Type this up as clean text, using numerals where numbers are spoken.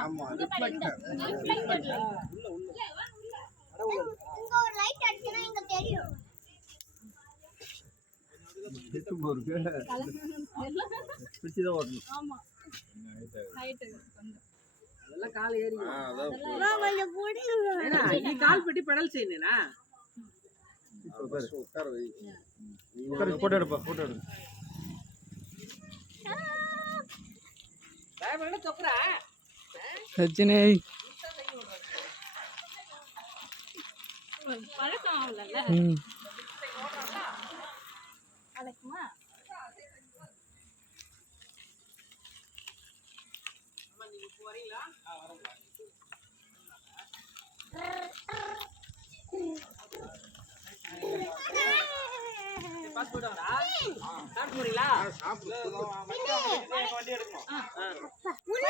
ஆமா ரிஃப்ளெக்டர் இங்க ஒரு லைட் அடிச்சனா இங்க தெரியும் இது போருக்கு பிடிச்சத ஓடணும் ஆமா ஹைட் கொஞ்சம் அதெல்லாம் கால் ஏறி நான் கொஞ்சம் புடிங்க ஏனா நீ கால் பட்டி பெடல் செய்யணும்னா உட்கார வை உட்கார போட்டோ எடுப்பா போட்டோ எடு பயப்படல தொக்குறா சச்சினே பழக்கம் ஆகலல்ல அழைக்குமா அம்மா நீங்க போறீங்களா வரோம் பாஸ் போடுவாரா சாப்பிட்டு போறீங்களா சாப்பிடு வண்டி எடுக்கணும் உள்ள